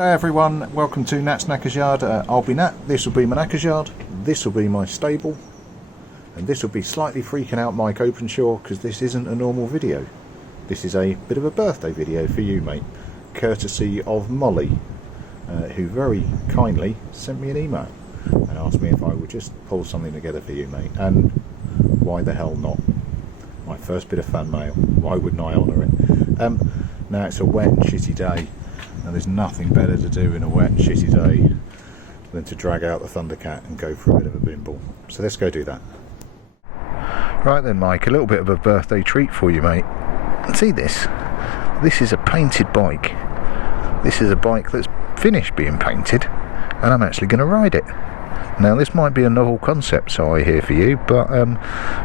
G'day everyone, welcome to Nat's Knackers Yard. I'll be Nat, this will be my Knackers Yard, this will be my stable, and this will be slightly freaking out Mike Openshaw because this isn't a normal video. This is a bit of a birthday video for you, mate, courtesy of Molly, who very kindly sent me an email and asked me if I would just pull something together for you, mate, and why the hell not? My first bit of fan mail, why wouldn't I honour it? Now it's a wet and shitty day. And there's nothing better to do in a wet and shitty day than to drag out the Thundercat and go for a bit of a bimble. So let's go do that. Right then, Mike, a little bit of a birthday treat for you, mate. See this? This is a painted bike. This is a bike that's finished being painted, and I'm actually going to ride it. Now this might be a novel concept, so I hear for you, but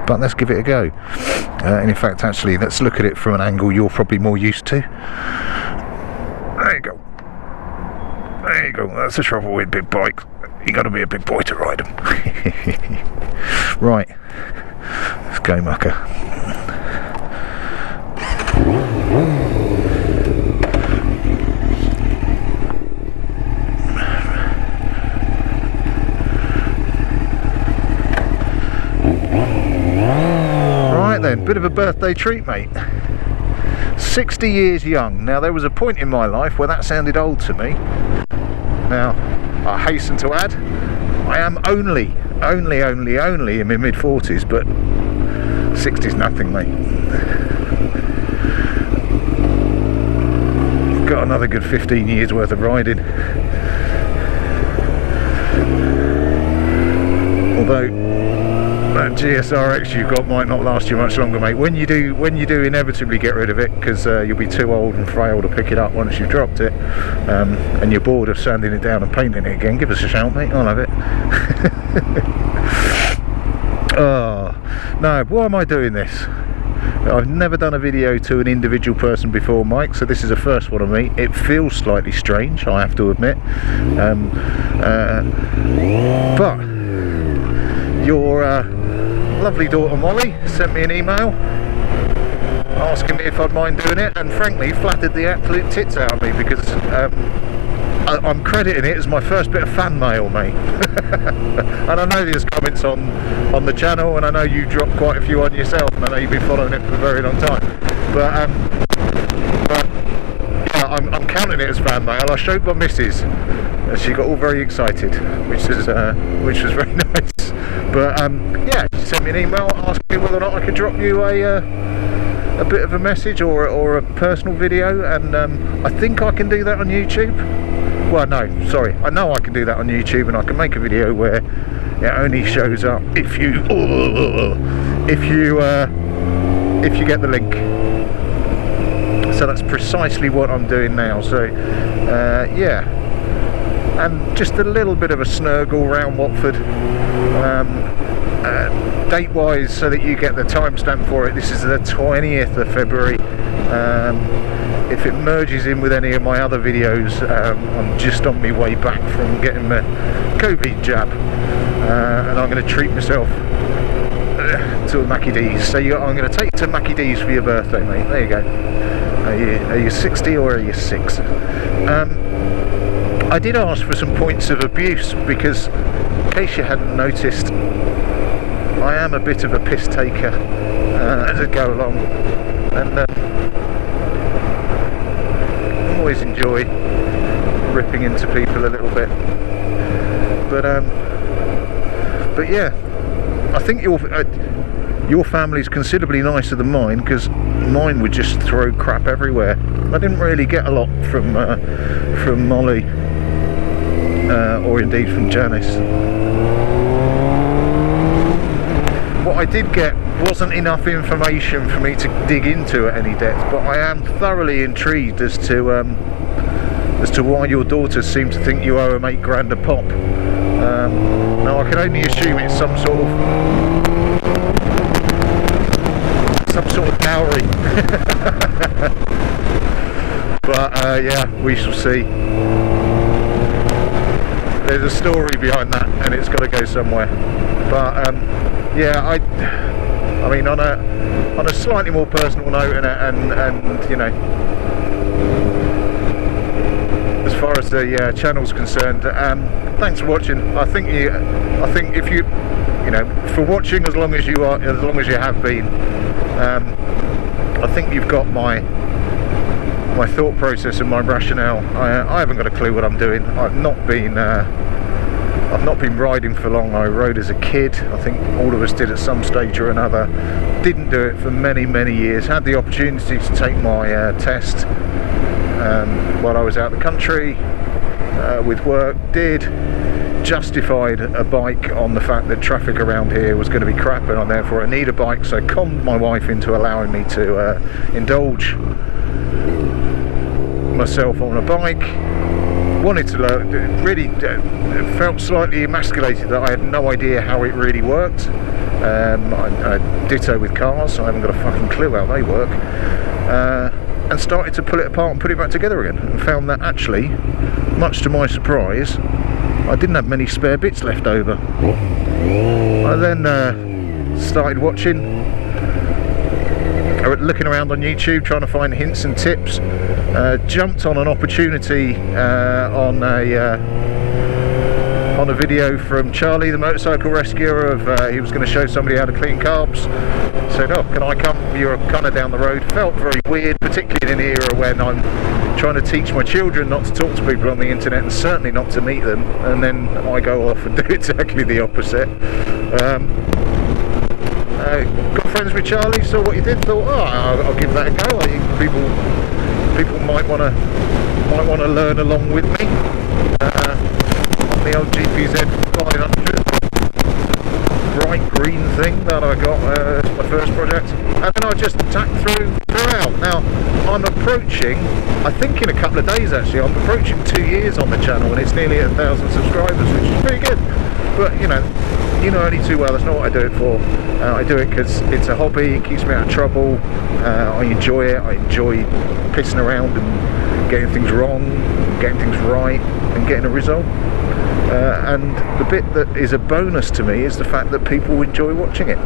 let's give it a go. And in fact, actually, let's look at it from an angle you're probably more used to. There you go. There you go. That's the trouble with big bikes. You got to be a big boy to ride them. Right. Let's go, mucker. Right then, bit of a birthday treat, mate. 60 years young. Now there was a point in my life where that sounded old to me. Now I hasten to add, I am only in my mid-40s, but 60's nothing, mate. Got another good 15 years worth of riding. Although that GSRX you've got might not last you much longer, mate. When you do inevitably get rid of it, because you'll be too old and frail to pick it up once you've dropped it, and you're bored of sanding it down and painting it again, give us a shout, mate. I'll have it. Oh no, why am I doing this? I've never done a video to an individual person before, Mike, so this is the first one of me. It feels slightly strange, I have to admit, but your lovely daughter Molly sent me an email asking me if I'd mind doing it, and frankly flattered the absolute tits out of me, because I'm crediting it as my first bit of fan mail, mate. And I know there's comments on the channel, and I know you dropped quite a few on yourself, and I know you've been following it for a very long time, but yeah, I'm counting it as fan mail. I showed my missus and she got all very excited, which was very nice. But yeah, she sent me an email asking me whether or not I could drop you a bit of a message or a personal video, and I think I can do that on YouTube. Well, no, sorry, I know I can do that on YouTube, and I can make a video where it only shows up if you get the link. So that's precisely what I'm doing now. So yeah, and just a little bit of a snurgle around Watford. Date wise, so that you get the timestamp for it, this is the 20th of February. If it merges in with any of my other videos, I'm just on my way back from getting my COVID jab, and I'm going to treat myself to a Mackie D's. So I'm going to take you to Mackie D's for your birthday, mate. There you go. Are you 60 or are you 6? I did ask for some points of abuse, because in case you hadn't noticed, I am a bit of a piss taker as I go along, and I always enjoy ripping into people a little bit. But yeah, I think your family's considerably nicer than mine, because mine would just throw crap everywhere. I didn't really get a lot from Molly, or indeed from Janice. what I did get wasn't enough information for me to dig into at any depth, but I am thoroughly intrigued as to why your daughters seem to think you owe them £8 a pop. Now I can only assume it's some sort of dowry. But yeah, we shall see. There's a story behind that, and it's got to go somewhere. But yeah, I mean, on a slightly more personal note, and you know, as far as the channel's concerned, thanks for watching. I think if you know, for watching as long as you have been, I think you've got my thought process and my rationale. I haven't got a clue what I'm doing. I've not been riding for long. I rode as a kid. I think all of us did at some stage or another. Didn't do it for many years. Had the opportunity to take my test while I was out the country with work. Justified a bike on the fact that traffic around here was going to be crap, and therefore I need a bike. So conned my wife into allowing me to indulge myself on a bike. Wanted to learn. Really felt slightly emasculated that I had no idea how it really worked. I ditto with cars. I haven't got a fucking clue how they work. And started to pull it apart and put it back together again, and found that actually, much to my surprise, I didn't have many spare bits left over. I then started watching, looking around on YouTube, trying to find hints and tips. Jumped on an opportunity on a video from Charlie, the motorcycle rescuer, of he was going to show somebody how to clean carbs. Said, oh, can I come? You're kind of down the road. Felt very weird, particularly in an era when I'm trying to teach my children not to talk to people on the internet, and certainly not to meet them, and then I go off and do exactly the opposite. Got friends with Charlie, saw what he did, thought, oh, I'll give that a go. I think people might want to learn along with me on the old GPZ 500 bright green thing that I got as my first project, and then I just tacked throughout. Now I'm approaching, I think in a couple of days actually, I'm approaching 2 years on the channel, and it's nearly 1,000 subscribers, which is pretty good. But you know only too well, that's not what I do it for. I do it because it's a hobby, it keeps me out of trouble, I enjoy it, I enjoy pissing around and getting things wrong, getting things right, and getting a result. And the bit that is a bonus to me is the fact that people enjoy watching it,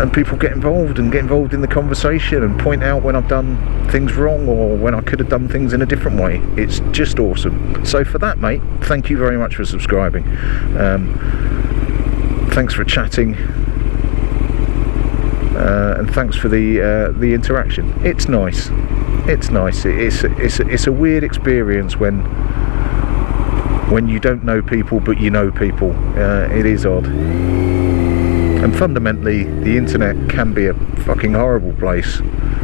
and people get involved in the conversation and point out when I've done things wrong or when I could have done things in a different way. It's just awesome. So for that, mate, thank you very much for subscribing. Thanks for chatting, and thanks for the interaction. It's nice. It's nice. It's a weird experience when you don't know people but you know people. It is odd. And fundamentally, the internet can be a fucking horrible place,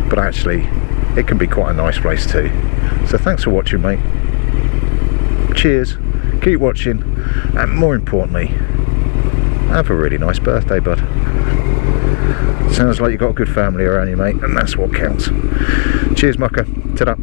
but actually it can be quite a nice place too. So thanks for watching, mate. Cheers, keep watching, and more importantly, have a really nice birthday, bud. Sounds like you've got a good family around you, mate, and that's what counts. Cheers, mucker. Ta-da.